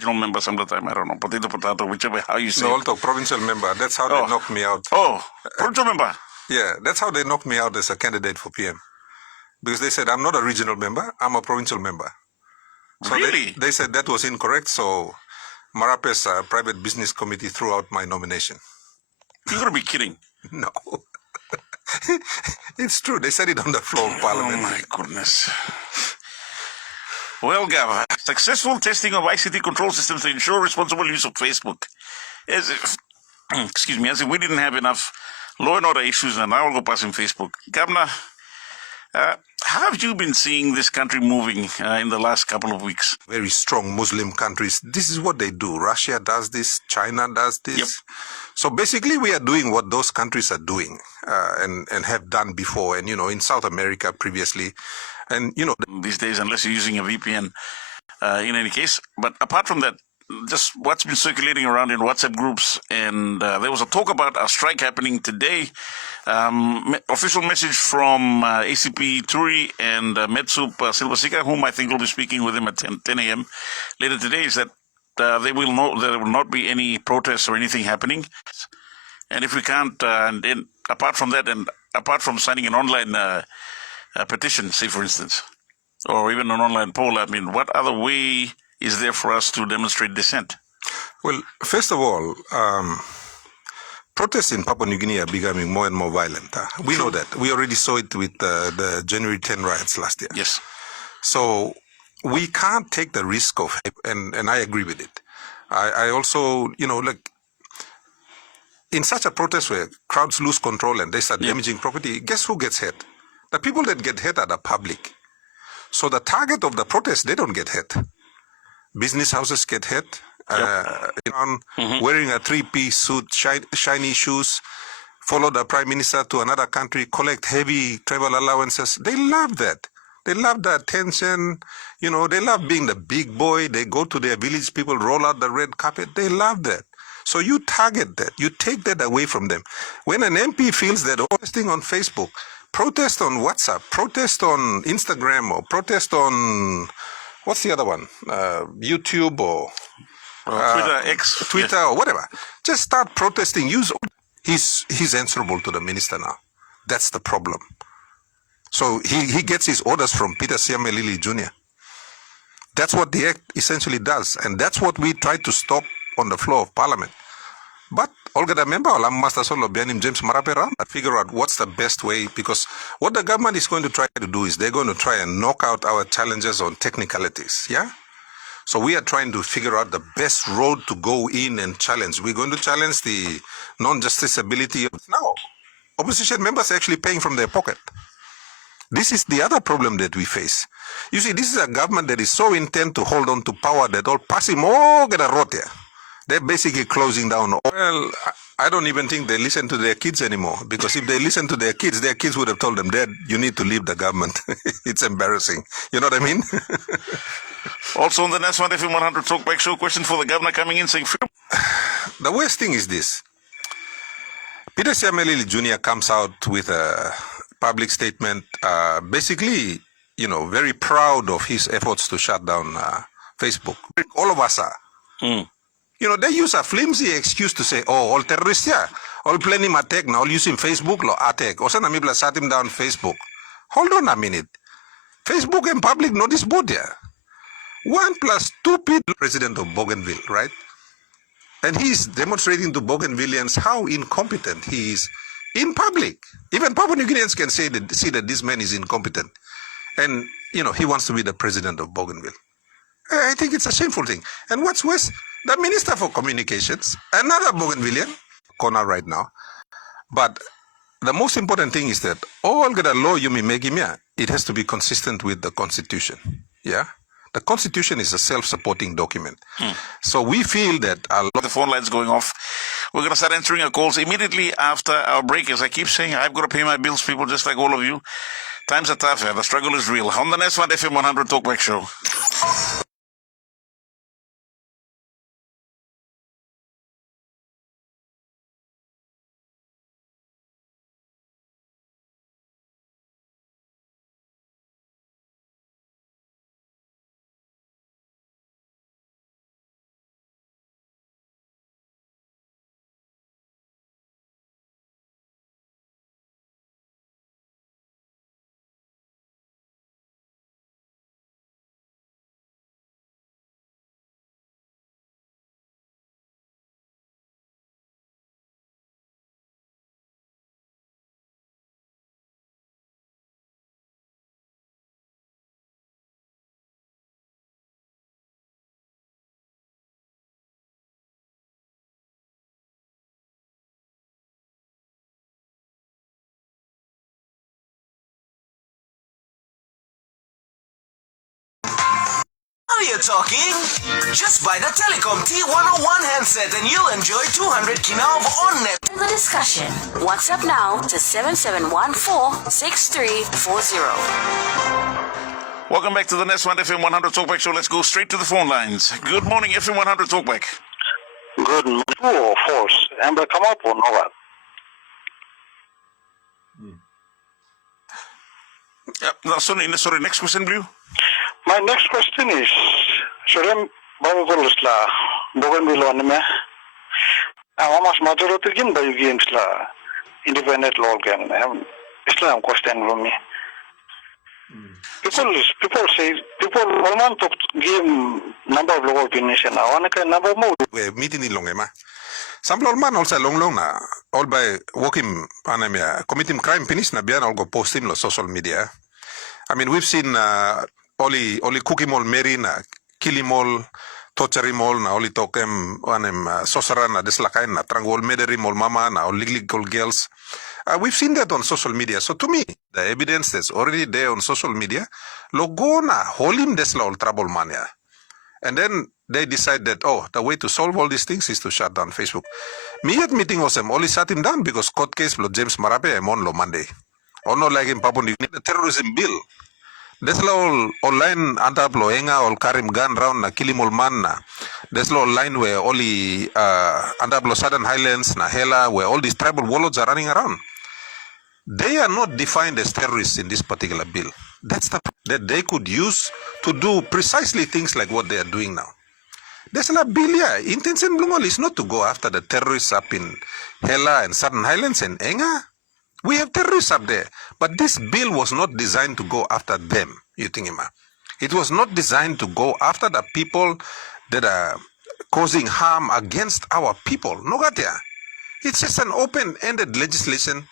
regional member some of the time. I don't know, potato, whichever how you say No, it. also provincial member. That's how they knocked me out. Oh, provincial member. Yeah, that's how they knocked me out as a candidate for PM. Because they said, I'm not a regional member, I'm a provincial member. So Really? they said that was incorrect, so Marape's private business committee threw out my nomination. You're going to be kidding. No. It's true. They said it on the floor of Parliament. Oh, my goodness. Well, Gav, successful testing of ICT control systems to ensure responsible use of Facebook. As if, excuse me, as if we didn't have enough law and order issues, and now we'll go passing Facebook. Governor, how have you been seeing this country moving in the last couple of weeks? Very strong Muslim countries. This is what they do. Russia does this. China does this. Yep. So basically, we are doing what those countries are doing and have done before. And, in South America previously. And, these days, unless you're using a VPN, in any case. But apart from that, just what's been circulating around in WhatsApp groups, and there was a talk about a strike happening today. Official message from ACP Turi and Metsup Silvasika, whom I think will be speaking with him at 10 a.m. later today, is that there will not be any protests or anything happening. And if we can't, and then apart from that, and apart from signing an online petition, say for instance, or even an online poll, I mean, what other way is there for us to demonstrate dissent? Well, first of all, protests in Papua New Guinea are becoming more and more violent. We know that. We already saw it with the January 10 riots last year. Yes. So we can't take the risk of, and I agree with it. I also, in such a protest where crowds lose control and they start damaging property, guess who gets hurt? The people that get hurt are the public. So the target of the protest, they don't get hurt. Business houses get hit. Wearing a three-piece suit, shiny shoes, follow the prime minister to another country, collect heavy travel allowances. They love that. They love the attention. They love being the big boy. They go to their village, people roll out the red carpet. They love that. So you target that. You take that away from them. When an MP feels that posting on Facebook, protest on WhatsApp, protest on Instagram, or protest on what's the other one? YouTube or Twitter, X. Twitter or whatever. Just start protesting. He's answerable to the minister now. That's the problem. So he gets his orders from Peter Siamelili Jr. That's what the act essentially does. And that's what we try to stop on the floor of Parliament. But Olga the member, Master Solo Bianim James Marapera, figure out what's the best way, because what the government is going to try to do is they're going to try and knock out our challenges on technicalities, yeah? So we are trying to figure out the best road to go in and challenge. We're going to challenge the non-justiciability. Now, opposition members are actually paying from their pocket. This is the other problem that we face. You see, this is a government that is so intent to hold on to power that all passing more get a rot here. They're basically closing down. Well, I don't even think they listen to their kids anymore, because if they listen to their kids would have told them, Dad, you need to leave the government. It's embarrassing. You know what I mean? Also on the Nasfund FM100 Talkback show, question for the governor coming in saying, the worst thing is this. Peter Siamelili Jr. comes out with a public statement, basically, very proud of his efforts to shut down Facebook. All of us are. They use a flimsy excuse to say, all terrorists here, all planning attack now, all using Facebook, lo attack. Osa namibla shut him down Facebook. Hold on a minute. Facebook and public notice board here. 1 + 2 people, president of Bougainville, right? And he's demonstrating to Bougainvilleans how incompetent he is in public. Even Papua New Guineans can see that this man is incompetent. And, he wants to be the president of Bougainville. I think it's a shameful thing. And what's worse, the Minister for Communications, another Bougainvillean, corner right now. But the most important thing is that all the law you may make him, it has to be consistent with the Constitution. Yeah? The Constitution is a self-supporting document. So we feel that the phone line's going off. We're going to start answering our calls immediately after our break. As I keep saying, I've got to pay my bills, people, just like all of you. Times are tough, the struggle is real. On the Nasfund FM100 Talkback show. Are you talking? Just buy the Telecom T101 handset and you'll enjoy 200 kina of on-net. The discussion. WhatsApp now to 7714-6340. Welcome back to the Nasfund FM100 Talkback show. Let's go straight to the phone lines. Good morning, FM100 Talkback. Good morning. True or false? Amber, come up or no? Sorry, next question, Blue. My next question is, Suram Babagulos la Bougainville on me. Amas majority game by games la independent law game. Islam question from me. People say people want to game number of local nation. I want to number more. We meeting in Longema. Some man also long na all by working panamia committing crime finish na biyan all go post him on social media. I mean we've seen only cookie mall Mary na kill him all, torture him all na only talk him sorcerer na deslakain na trangol murder him all mama na all legal girls. We've seen that on social media. So to me, the evidence that's already there on social media, logo na holim desla all trouble mania. And then they decide that, the way to solve all these things is to shut down Facebook. Me at meeting was only shut him down because court case lo James Marape on lo Monday. Or no like in Papua New Guinea, the terrorism bill. There's all online antap lo enga all karim gun round na kilim all man na. There's all line where only antap lo Southern Highlands na Hela where all these tribal warlords are running around. They are not defined as terrorists in this particular bill. That's the that they could use to do precisely things like what they are doing now. There's a bill, yeah. Intention Blumol is not to go after the terrorists up in Hela and Southern Highlands and Enga. We have terrorists up there. But this bill was not designed to go after them, you think, Ima. It was not designed to go after the people that are causing harm against our people. Nogatia. It's just an open-ended legislation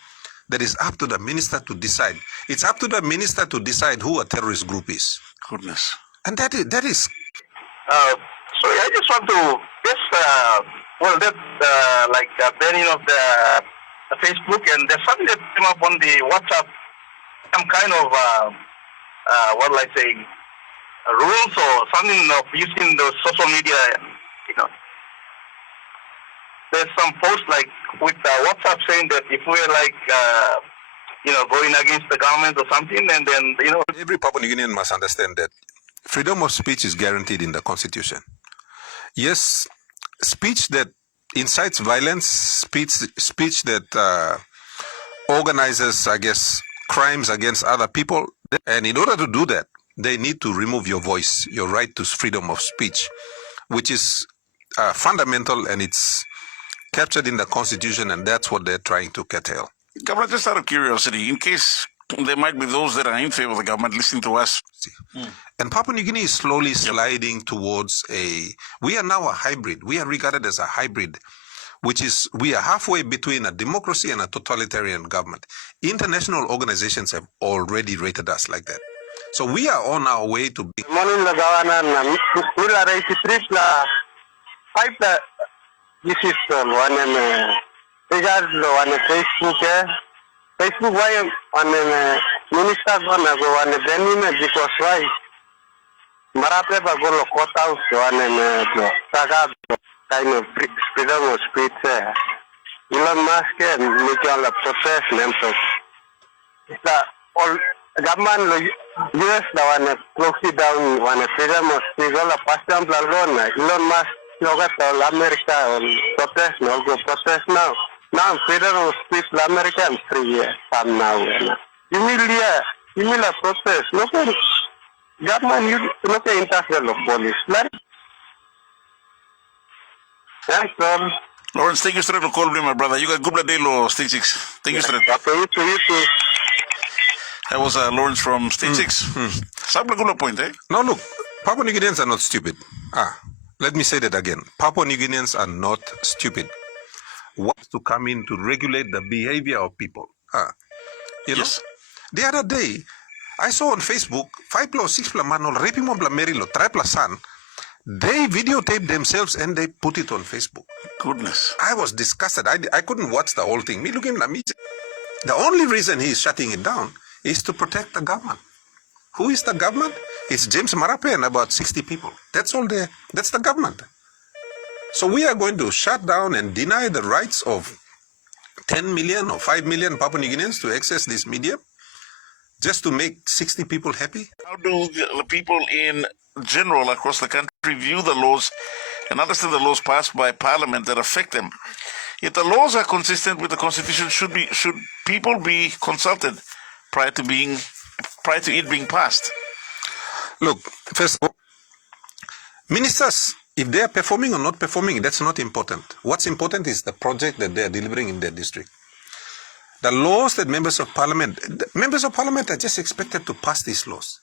that is up to the minister to decide. It's up to the minister to decide who a terrorist group is. Goodness. And that is. Sorry, I just want to banning of the Facebook, and there's something that came up on the WhatsApp, some kind of rules or something of using the social media, There's some post like with WhatsApp saying that if we're going against the government or something, and then every Papua New Guinean must understand that freedom of speech is guaranteed in the Constitution. Yes, speech that incites violence, speech that organizes, I guess, crimes against other people, and in order to do that, they need to remove your voice, your right to freedom of speech, which is fundamental, and it's captured in the Constitution, and that's what they're trying to curtail. Governor, just out of curiosity, in case there might be those that are in favor of the government listening to us. And Papua New Guinea is slowly sliding towards we are now a hybrid. We are regarded as a hybrid, which is, we are halfway between a democracy and a totalitarian government. International organizations have already rated us like that. So we are on our way to be. This is Facebook why minister gonna go on the because why Marape go lo quota saga kind of freedom of speech. Elon Musk and Michael process themselves. The all government US the one close down one freedom of speech all a past Elon Musk logat all America protest no go protest now. Now freedom of speech America and 3 years from now. You will protest. Look at government, you look at interfere of police. Thanks, Tom. Lawrence, thank you straight for calling me, my brother. You got good day, Lo, Stage 6. Thank you straight. Okay, you too. That was Lawrence from Stage 6. Some good point, eh? Now look, Papua New Guineans are not stupid. Let me say that again. Papua New Guineans are not stupid. Wants to come in to regulate the behavior of people. You know? The other day, I saw on Facebook, 5 plus 6 plus man, raping one plus Mary, 3 plus son. They videotaped themselves and they put it on Facebook. Goodness. I was disgusted. I couldn't watch the whole thing. Me looking at me. The only reason he's shutting it down is to protect the government. Who is the government? It's James Marape and about 60 people. That's all there. That's the government. So we are going to shut down and deny the rights of 10 million or 5 million Papua New Guineans to access this media just to make 60 people happy? How do the people in general across the country view the laws and understand the laws passed by Parliament that affect them? If the laws are consistent with the Constitution, should people be consulted prior to it being passed? Look, first of all, ministers, if they are performing or not performing, that's not important. What's important is the project that they are delivering in their district. The laws that members of parliament are just expected to pass these laws.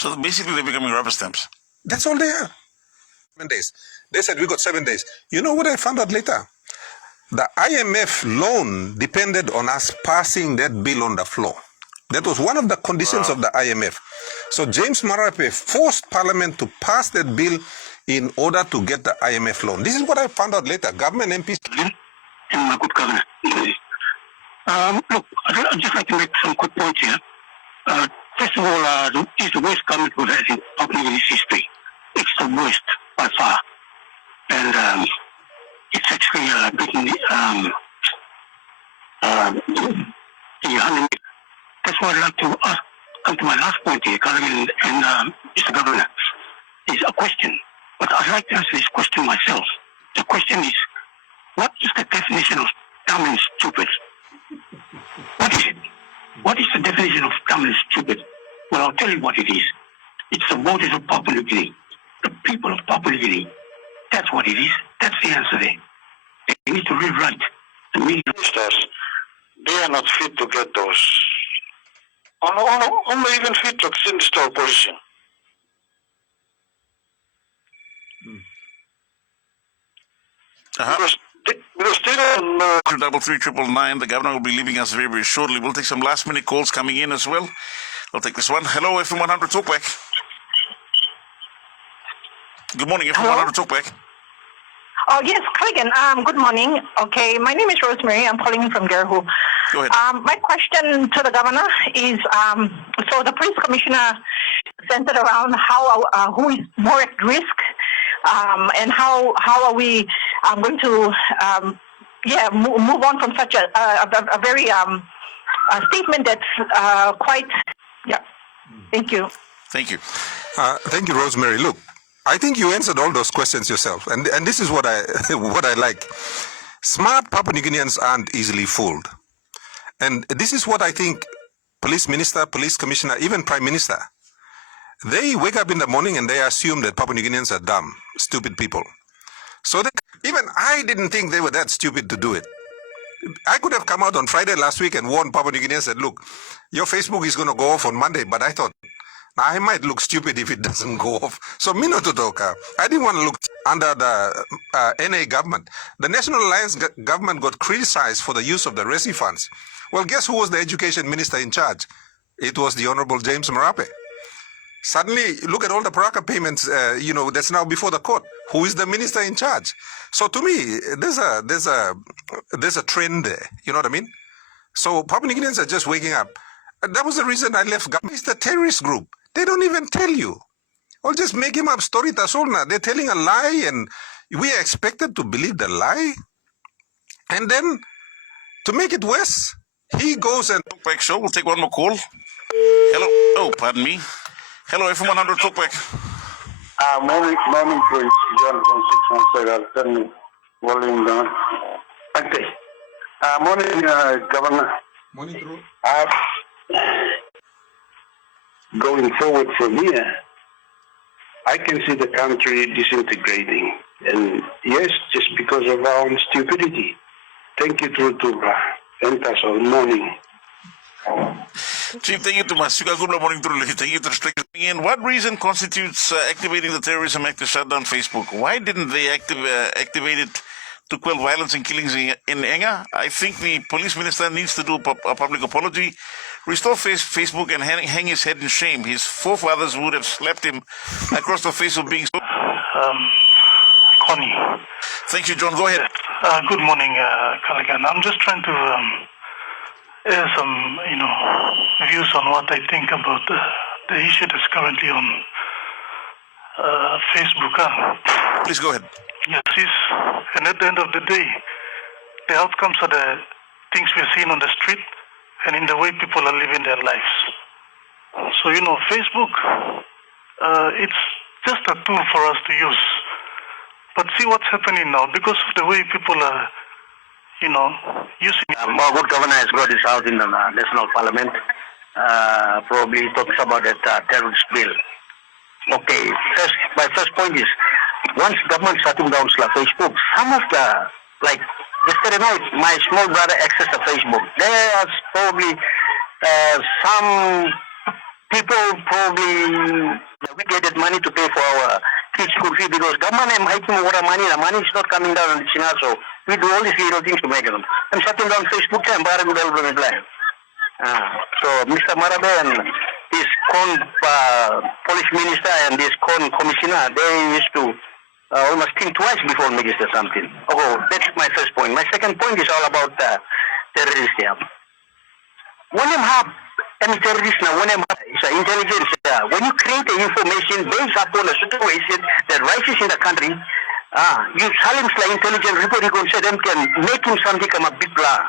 So basically they're becoming rubber stamps. That's all they are. 7 days. They said we got 7 days. You know what I found out later? The IMF loan depended on us passing that bill on the floor. That was one of the conditions of the IMF. So James Marape forced Parliament to pass that bill in order to get the IMF loan. This is what I found out later. Government MPs. And my good governor. Look, I'd just like to make some quick points here. First of all, it's the worst government we've had in Papua New Guinea's history. It's the worst by far. And it's actually beaten the 100. That's why I'd like to come to my last point here, Allan and Mr. Governor. Is a question. But I'd like to answer this question myself. The question is, what is the definition of dumb and stupid? What is it? What is the definition of dumb and stupid? Well, I'll tell you what it is. It's the voters of Papua New Guinea. The people of Papua New Guinea. That's what it is. That's the answer there. They need to rewrite the meaning. They are not fit to get those. Only even fit to install policing. Because they don't know. 233-999. The governor will be leaving us very, very shortly. We'll take some last-minute calls coming in as well. I'll take this one. Hello, FM100 Talkback. Good morning, FM100 Talkback. Oh, yes, hi again. Good morning. Okay, my name is Rosemary. I'm calling in from Gerhu. Go ahead. My question to the governor is, so the police commissioner centered around how who is more at risk, and how are we going to move on from such a very statement that's quite Thank you. Thank you. Thank you, Rosemary. Look, I think you answered all those questions yourself, and this is what I what I like. Smart Papua New Guineans aren't easily fooled, and this is what I think. Police minister, police commissioner, even prime minister, they wake up in the morning and they assume that Papua New Guineans are dumb, stupid people. So even I didn't think they were that stupid to do it. I could have come out on Friday last week and warned Papua New Guineans that, look, your Facebook is going to go off on Monday, but I thought, I might look stupid if it doesn't go off. So, Minototoka, I didn't want to look under the NA government. The National Alliance government got criticized for the use of the RESI funds. Well, guess who was the education minister in charge? It was the Honorable James Marape. Suddenly, look at all the Paraka payments, that's now before the court. Who is the minister in charge? So to me, there's a trend there. You know what I mean? So Papua New Guineans are just waking up. That was the reason I left government. It's the terrorist group. They don't even tell you. Or just make him up story tasolna. They're telling a lie and we are expected to believe the lie. And then to make it worse, he goes and Talkback show. We'll take one more call. Hello. Oh, pardon me. Hello, FM100 Talkback. Morning, Prince John from 617. I'll turn the volume down. Okay. Morning, Governor. Morning, bro. Going forward from here, I can see the country disintegrating. And yes, just because of our own stupidity. Thank you, Trutura. And us all morning. Chief, thank you to Masuka. Good morning, True. Thank you to restricting in. What reason constitutes activating the Terrorism Act to shut down Facebook? Why didn't they activate it to quell violence and killings in Enga? I think the police minister needs to do a public apology, restore Facebook, and hang his head in shame. His forefathers would have slapped him across the face of being so. Connie. Thank you, John. Go ahead. Good morning, Callaghan. I'm just trying to air some, views on what I think about the issue that's currently on Facebook. Please go ahead. Yes, and at the end of the day, the outcomes are the things we're seeing on the street and in the way people are living their lives. So, Facebook, it's just a tool for us to use. But see what's happening now, because of the way people are, using it. Our good governor has brought this out in the National Parliament. Probably talks about that terrorist bill. Okay, my first point is, once government shutting down Facebook, some of the, like yesterday night, my small brother accessed the Facebook. There's probably some people we get money to pay for our kids' school fee because government is making more money. The money is not coming down in China, so we do all these little things to make them. I'm shutting down Facebook and so Mr. Marabe and this police minister and this commissioner, they used to almost think twice before making something. Oh, that's my first point. My second point is all about terrorists. When you have any terrorist now, when you have intelligence, when you create the information based upon a situation that rises in the country, you silence the intelligence report, you can say them can make him something come a big blah.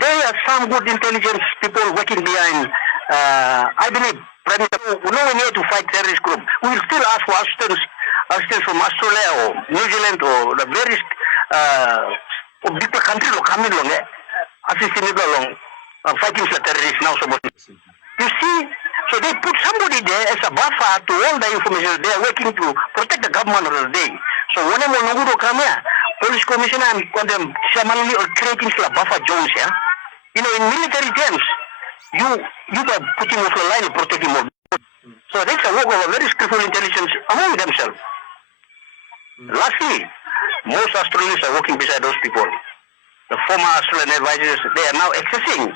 There are some good intelligence people working behind. I believe, Prime Minister, we know we need to fight terrorist group. We will still ask for assistance from Australia or New Zealand or the various big countries will come in along, assisting along fighting the terrorists now. You see, so they put somebody there as a buffer to all the information. They are working to protect the government of the day. So whenever Noguro come here, police commissioner and them creating a buffer zones here. In military terms, you are putting off the line and protecting more. So that's a work of a very skillful intelligence among themselves. Lastly, most Australians are working beside those people. The former Australian advisors, they are now accessing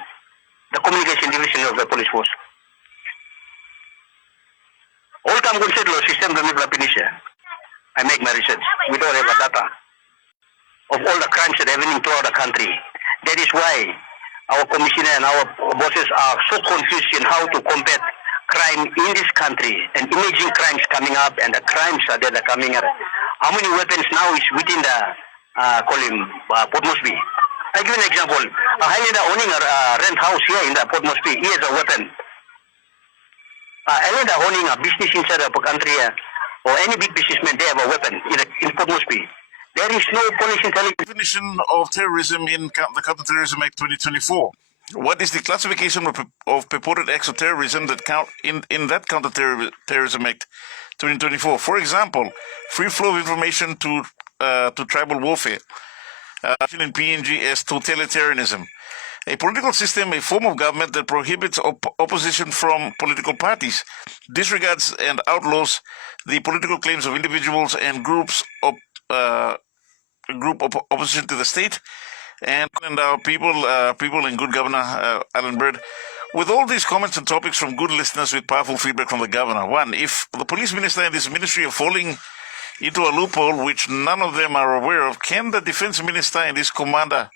the communication division of the police force. All come consider the system I make my research. We don't have a data of all the crimes that are happening throughout the country. That is why our commissioner and our bosses are so confused in how to combat crime in this country and imaging crimes coming up and the crimes that are coming up. How many weapons now is within the Port Moresby? I give you an example. A Highlander owning a rent house here in the Port Moresby, he has a weapon. A Highlander owning a business inside the country or any big businessman, they have a weapon in Port Moresby. There is no police intelligence. Definition of terrorism in the Counterterrorism Act 2024. What is the classification of purported acts of terrorism that count in that Counterterrorism Act 2024? For example, free flow of information to tribal warfare. In PNG as totalitarianism. A political system, a form of government that prohibits opposition from political parties, disregards and outlaws the political claims of individuals and groups of opposition to the state, and our people and good Governor Allan Bird. With all these comments and topics from good listeners with powerful feedback from the governor, one, if the police minister and this ministry are falling into a loophole which none of them are aware of, can the defense minister and his commander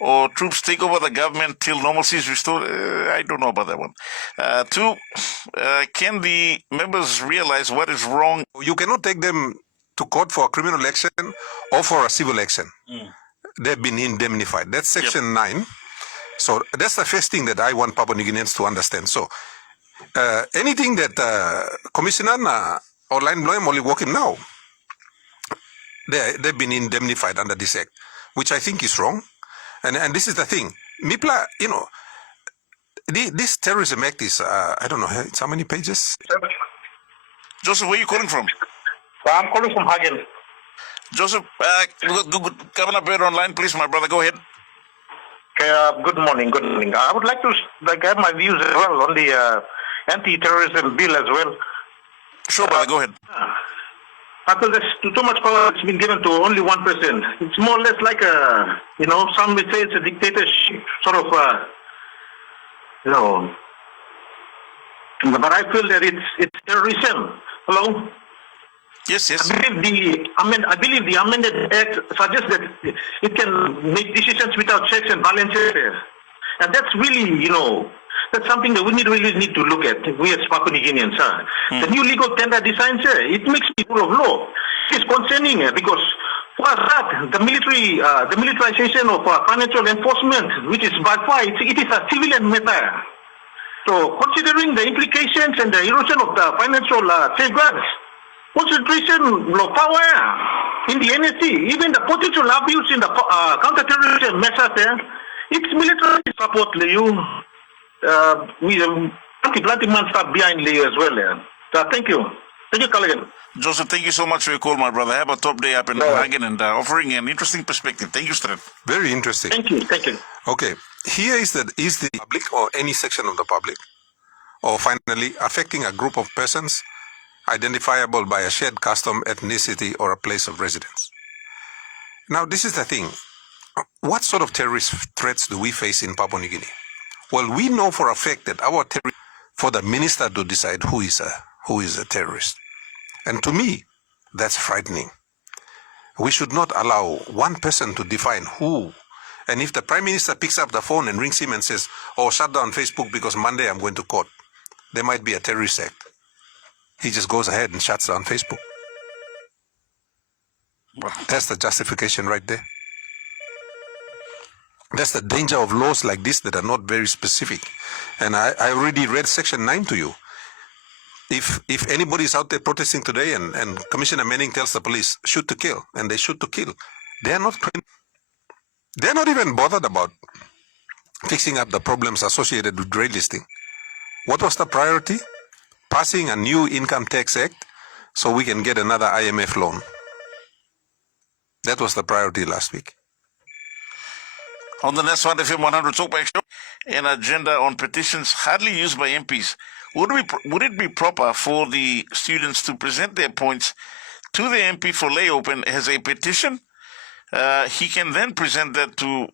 or troops take over the government till normalcy is restored? I don't know about that one. Two, can the members realize what is wrong? You cannot take them to court for a criminal action or for a civil action. They've been indemnified. That's Section 9. So that's the first thing that I want Papua New Guineans to understand. So anything that Commissioner or Line Bloem only working now, they've been indemnified under this act, which I think is wrong. And this is the thing. MIPLA, this terrorism act is, I don't know, it's how many pages? Joseph, where are you calling from? I'm calling from Hagen. Joseph, Governor Bird online, please, my brother, go ahead. Good morning. I would like to have my views as well on the anti-terrorism bill as well. Sure, brother, go ahead. Because there's too much power that's been given to only one person. It's more or less like a, some would say it's a dictatorship, sort of, But I feel that it's terrorism. Hello? Yes. I believe the amended act suggests that it can make decisions without checks and balances. And that's really, That's something that we really need to look at. We as Papua New Guineans, the new legal tender design, it makes me rule of law. It's concerning because for that, the militarization of financial enforcement, which is by far, it is a civilian matter. So considering the implications and the erosion of the financial safeguards, concentration of power in the NSC, even the potential abuse in the counter-terrorism measures, it's military support, Leo. We anti-planting man start behind Leo as well. Thank you. Thank you, Colleague. Joseph, thank you so much for your call, my brother. Have a top day up in Hagen and offering an interesting perspective. Thank you, Strat. Very interesting. Thank you. Thank you. Okay, here is the public or any section of the public, or finally affecting a group of persons identifiable by a shared custom, ethnicity, or a place of residence. Now, this is the thing. What sort of terrorist threats do we face in Papua New Guinea? Well, we know for a fact that for the minister to decide who is a terrorist. And to me, that's frightening. We should not allow one person to define who. And if the Prime Minister picks up the phone and rings him and says, oh, shut down Facebook because Monday I'm going to court, there might be a terrorist act. He just goes ahead and shuts down Facebook. That's the justification right there. That's the danger of laws like this that are not very specific. And I already read Section 9 to you. If anybody is out there protesting today and Commissioner Manning tells the police, shoot to kill, and they shoot to kill, they're not even bothered about fixing up the problems associated with grey listing. What was the priority? Passing a new income tax act so we can get another IMF loan. That was the priority last week. On the Nasfund FM100 Talkback show, an agenda on petitions hardly used by MPs. Would it be proper for the students to present their points to the MP for lay open as a petition? He can then present that to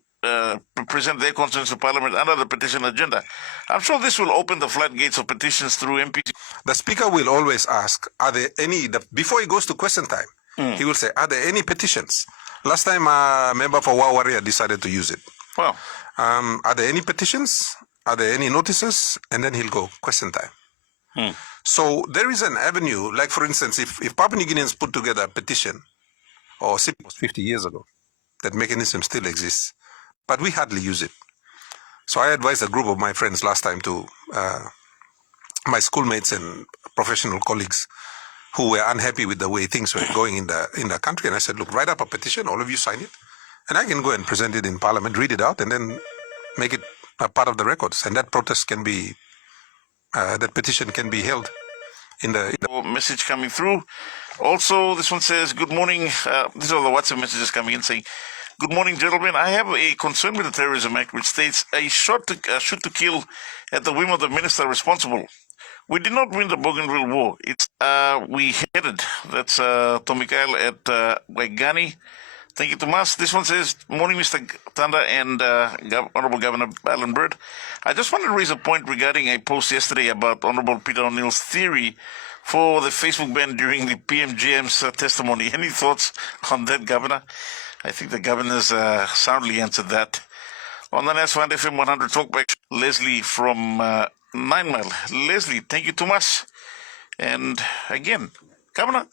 present their concerns to Parliament under the petition agenda. I'm sure this will open the floodgates of petitions through MPs. The Speaker will always ask, are there any, before he goes to question time, he will say, are there any petitions? Last time a member for Wawaria decided to use it. Well, are there any petitions? Are there any notices? And then he'll go, question time. So there is an avenue, like for instance, if Papua New Guineans put together a petition, or Sepik was 50 years ago, that mechanism still exists, but we hardly use it. So I advised a group of my friends last time to my schoolmates and professional colleagues who were unhappy with the way things were going in the country. And I said, look, write up a petition, all of you sign it, and I can go and present it in Parliament, read it out, and then make it a part of the records. And that protest can be, that petition can be held in the message coming through. Also, this one says, good morning. These are the WhatsApp messages coming in saying, good morning, gentlemen. I have a concern with the Terrorism Act, which states a shoot to kill at the whim of the minister responsible. We did not win the Bougainville War. It's we headed. That's Tomikael at Waigani. Thank you, Tomas. This one says, morning, Mr. Tanda and Honorable Governor Allan Bird. I just wanted to raise a point regarding a post yesterday about Honorable Peter O'Neill's theory for the Facebook ban during the PMGM's testimony. Any thoughts on that, Governor? I think the Governor's soundly answered that. On the Nasfund FM100 Talkback, Leslie from 9 Mile. Leslie, thank you, Tomas. And again, Governor,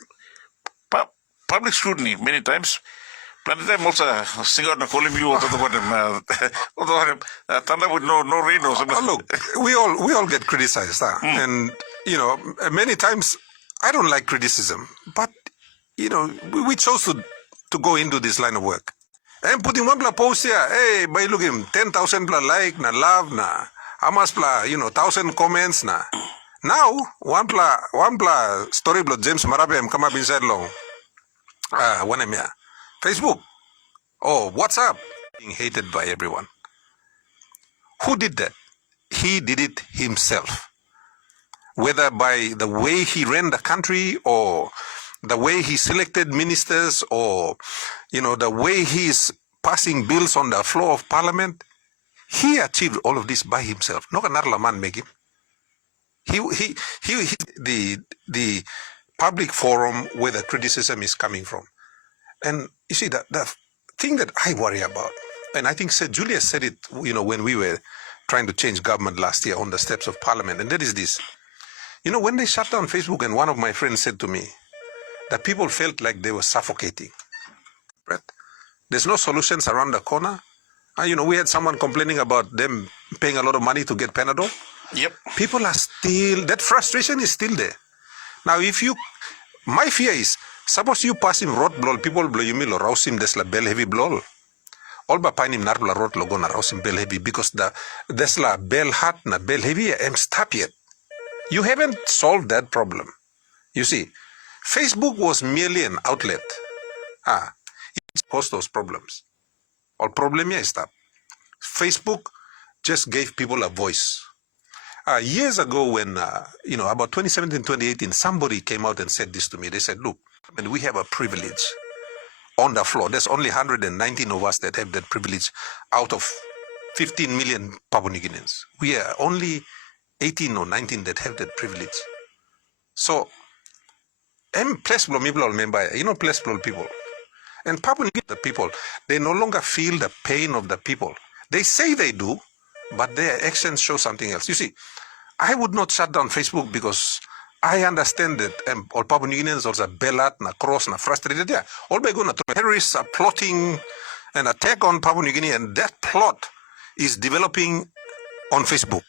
public scrutiny many times. Planet time also sing out and call him you or Tanda with no rain or something. Look, we all get criticized, and you know, many times I don't like criticism, but you know, we chose to go into this line of work. And putting one post here, hey, by look him 10,000 like na love na amas 1,000 comments na. Now one story blood James Marabe come up inside long. Facebook, oh, WhatsApp, being hated by everyone. Who did that? He did it himself. Whether by the way he ran the country or the way he selected ministers or, you know, the way he's passing bills on the floor of Parliament, he achieved all of this by himself. No another man make him. He the public forum where the criticism is coming from. And you see, the thing that I worry about, and I think Julius said it, you know, when we were trying to change government last year on the steps of parliament, and that is this. You know, when they shut down Facebook, and one of my friends said to me that people felt like they were suffocating. Right? There's no solutions around the corner. You know, we had someone complaining about them paying a lot of money to get Panadol. Yep. People are still, that frustration is still there. Now, my fear is, suppose you pass him road blow, people blow you or rouse him, there's la bell heavy blow. All by pain him narbla road logo na rouse him bell heavy because there's la bell hat na bell heavy am stop yet. You haven't solved that problem. You see, Facebook was merely an outlet. It caused those problems. Or problem is that Facebook just gave people a voice. Years ago when, about 2017, 2018, somebody came out and said this to me. They said, look, we have a privilege on the floor. There's only 119 of us that have that privilege out of 15 million Papua New Guineans. We are only 18 or 19 that have that privilege. So, place people. And Papua New Guinea, the people, they no longer feel the pain of the people. They say they do, but their actions show something else. You see, I would not shut down Facebook because I understand that all Papua New Guineans also bellat, na cross, na frustrated. Yeah, all by going to terrorists are plotting an attack on Papua New Guinea, and that plot is developing on Facebook.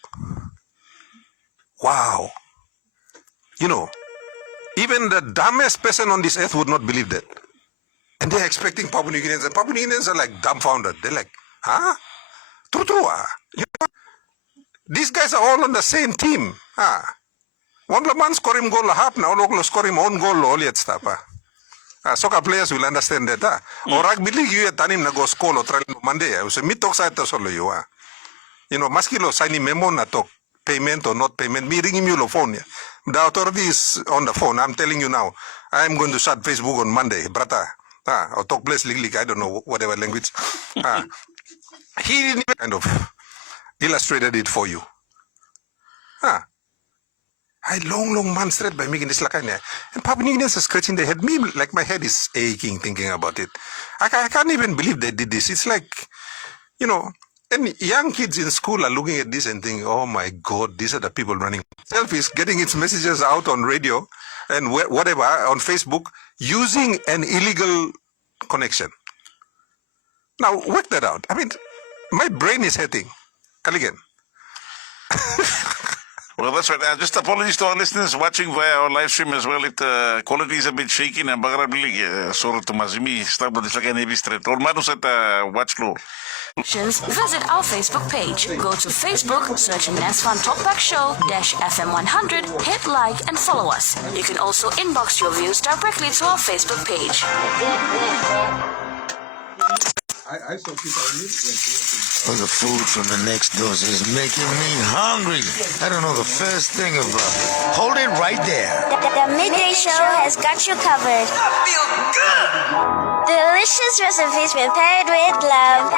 Wow. You know, even the dumbest person on this earth would not believe that. And they're expecting Papua New Guineans, and Papua New Guineans are like dumbfounded. They're like, huh? True. You know, these guys are all on the same team. One man score him goal half now, local score him own goal, all yet stuff. Soccer players will understand that. Or rugby league, you at Tanim Nago school or Trail Monday. I say, me talk side to solo you are. You know, Maskilo signing memo na talk payment or not payment. Me ringing you the phone. The authority is on the phone. I'm telling you now. I'm going to shut Facebook on Monday, brata. Or talk place legally, I don't know, whatever language. He didn't even kind of illustrated it for you. I long months straight by making this like and Papua New Guineans are scratching their head. Me, like my head is aching thinking about it. I can't even believe they did this. It's like, you know, and young kids in school are looking at this and thinking, oh my God, these are the people running. Self is getting its messages out on radio and whatever on Facebook using an illegal connection. Now work that out. I mean, my brain is hurting. Kaligan. Well, that's right. Just apologies to our listeners watching via our live stream as well. If the quality is a bit shaky, and sorry to Mazimi, start with this like an heavy straight. Or Manus at watch low. Visit our Facebook page. Go to Facebook, search Nasfund Talkback Show FM100, hit like and follow us. You can also inbox your views directly to our Facebook page. I saw people well, the food from the next door is making me hungry. I don't know the first thing about it. Hold it right there. The midday show has got you covered. I feel good. Delicious recipes prepared with love.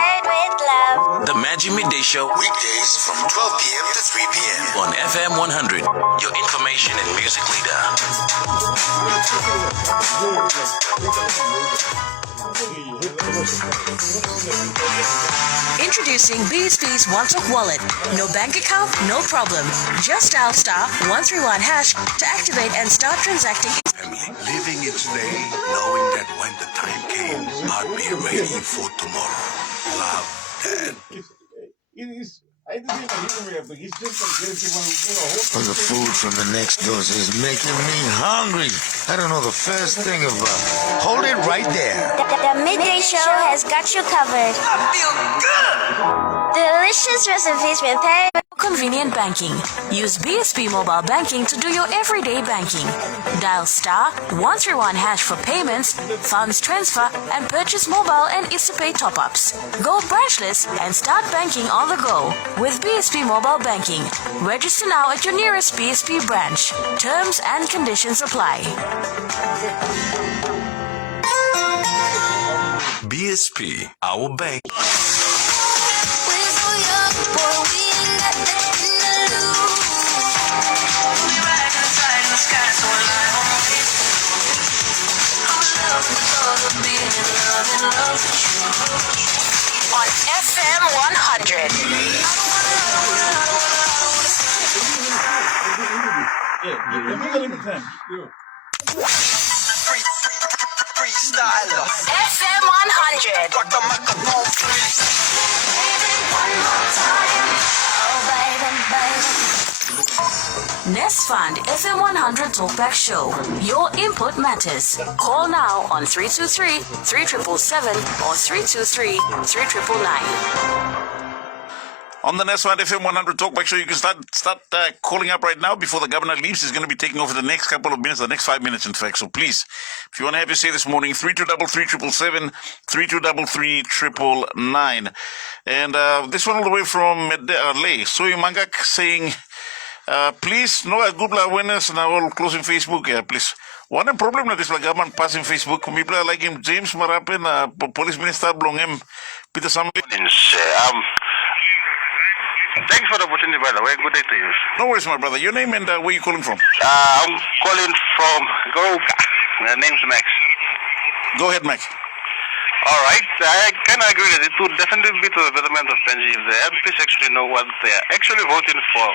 The Magic Midday Show, Weekdays from 12 p.m. to 3 p.m. on FM100, your information and music leader. Introducing BSP's One Talk Wallet. No bank account, no problem. Just dial *131# to activate and start transacting. Family, living each day, knowing that when the time came, I'd be ready for tomorrow. Love, Dad. Well, the food from the next door is making me hungry. I don't know the first thing about it. Hold it right there. The midday show has got you covered. I feel good. Delicious recipes prepared. Convenient banking. Use BSP mobile banking to do your everyday banking. Dial *131# for payments, funds transfer, and purchase mobile and ISAPay top-ups. Go branchless and start banking on the go with BSP mobile banking. Register now at your nearest BSP branch. Terms and conditions apply. BSP, our bank. On FM100. FM100. Nasfund FM100 Talkback Show. Your input matters. Call now on 323-3777 or 323-3999. On the Nasfund FM100 Talkback Show, you can start calling up right now before the governor leaves. He's going to be taking over the next couple of minutes, the next 5 minutes, in fact. So please, if you want to have your say this morning, 3233-777, 3233-999. And this one all the way from Lay, Soy Mangak saying, please, no good awareness now all closing Facebook, yeah, please. One problem that is like government passing Facebook, people like him, James Marapen, police minister Blongem, Peter Sam. Thanks for the opportunity, by the way. Good day to you. No worries, my brother. Your name and where you calling from? I'm calling from Goruka. The name's Max. Go ahead, Max. All right. I can agree that it would definitely be to the betterment of Penji if the MPs actually know what they are actually voting for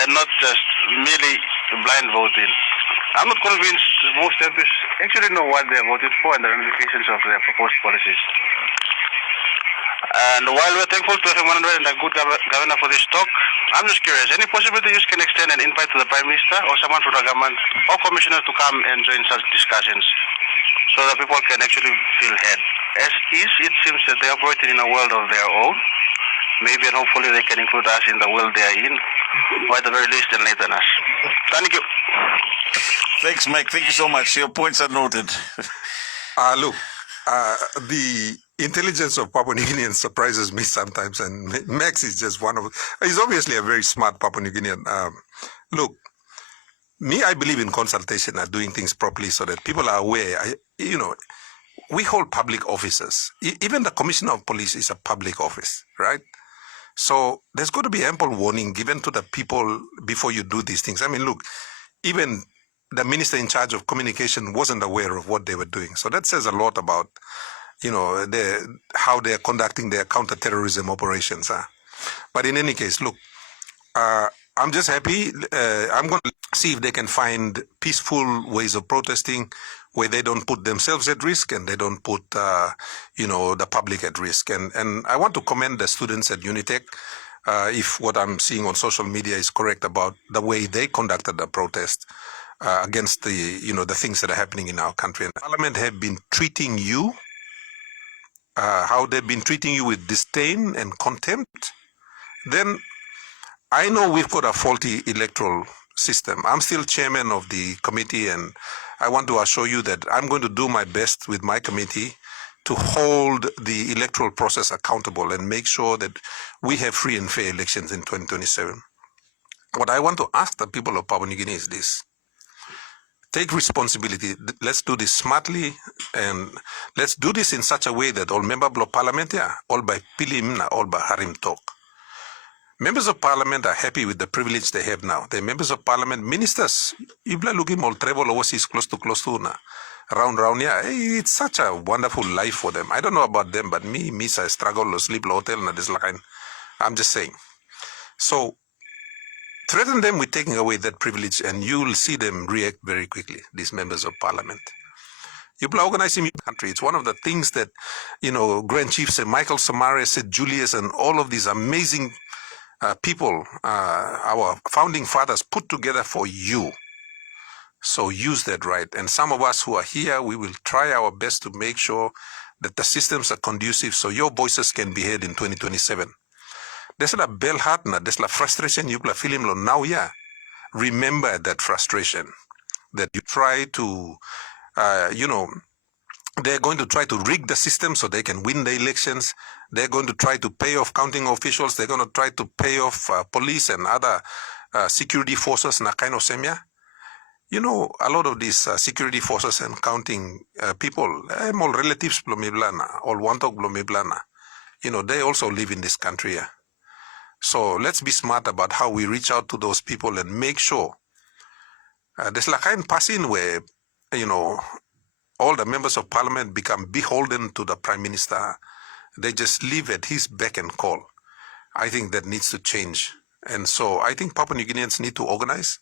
and not just merely blind voting. I'm not convinced most MPs actually know what they are voting for and the ramifications of their proposed policies. And while we're thankful to FM100 and a good governor for this talk, I'm just curious, any possibility you can extend an invite to the Prime Minister or someone from the government or commissioner to come and join such discussions so that people can actually feel heard? As is, it seems that they're operating in a world of their own. Maybe and hopefully they can include us in the world they are in, or at the very least enlighten us. Thank you. Thanks, Mike. Thank you so much. Your points are noted. Look, the intelligence of Papua New Guineans surprises me sometimes, and Max is just one of. He's obviously a very smart Papua New Guinean. Look, I believe in consultation and doing things properly so that people are aware. We hold public offices. Even the Commissioner of Police is a public office, right? So there's got to be ample warning given to the people before you do these things. I mean, look, even the minister in charge of communication wasn't aware of what they were doing. So that says a lot about, how they're conducting their counter-terrorism operations. But in any case, look, I'm just happy. I'm going to see if they can find peaceful ways of protesting where they don't put themselves at risk and they don't put, the public at risk. And I want to commend the students at Unitec, if what I'm seeing on social media is correct about the way they conducted the protest against the things that are happening in our country. And Parliament have been treating you, how they've been treating you with disdain and contempt, then I know we've got a faulty electoral system. I'm still chairman of the committee, and I want to assure you that I'm going to do my best with my committee to hold the electoral process accountable and make sure that we have free and fair elections in 2027. What I want to ask the people of Papua New Guinea is this. Take responsibility. Let's do this smartly, and let's do this in such a way that all members of parliament, all by pilim, all by harim talk. Members of parliament are happy with the privilege they have now. They're members of parliament, ministers. Ibla looking all travel overseas close to na. Round, yeah. It's such a wonderful life for them. I don't know about them, but me, I struggle to sleep hotel na this line. I'm just saying. So threaten them with taking away that privilege, and you'll see them react very quickly, these members of parliament. You organizing your country. It's one of the things that, Grand Chief said, Michael Samare said, Julius, and all of these amazing people, our founding fathers put together for you. So use that right. And some of us who are here, we will try our best to make sure that the systems are conducive so your voices can be heard in 2027. There's a bell heart, there's a frustration you play feeling now, yeah. Remember that frustration that you try to, they're going to try to rig the system so they can win the elections. They're going to try to pay off counting officials. They're going to try to pay off police and other security forces na kind of semia. A lot of these security forces and counting people, all relatives blomiblana, all wantok blomiblana. They also live in this country. Yeah. So let's be smart about how we reach out to those people and make sure there's like a passing where, all the members of parliament become beholden to the prime minister. They just live at his beck and call. I think that needs to change. And so I think Papua New Guineans need to organize.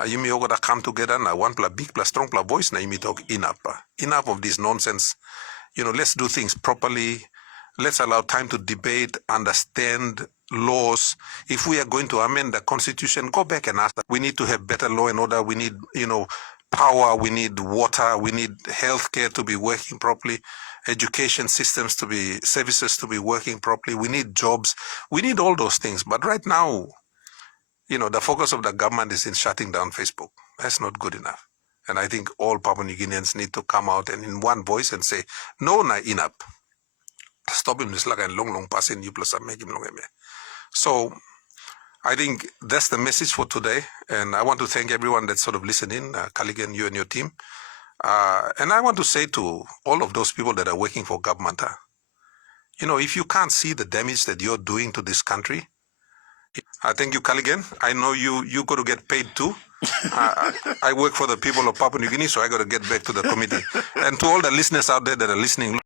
Yumi yogoda come together na one plus big plus strong plus voice na yumi talk enough. Enough of this nonsense. Let's do things properly. Let's allow time to debate, understand laws. If we are going to amend the constitution, go back and ask that. We need to have better law and order. We need, power. We need water. We need healthcare to be working properly. Education systems services to be working properly. We need jobs. We need all those things. But right now, the focus of the government is in shutting down Facebook. That's not good enough. And I think all Papua New Guineans need to come out and in one voice and say, no, na enough. Stop him this like a long passing you plus make him long. So I think that's the message for today. And I want to thank everyone that's sort of listening, Kaligan, you and your team. And I want to say to all of those people that are working for government, if you can't see the damage that you're doing to this country, thank you, Kaligan. I know you got to get paid too. I work for the people of Papua New Guinea, so I got to get back to the committee. And to all the listeners out there that are listening,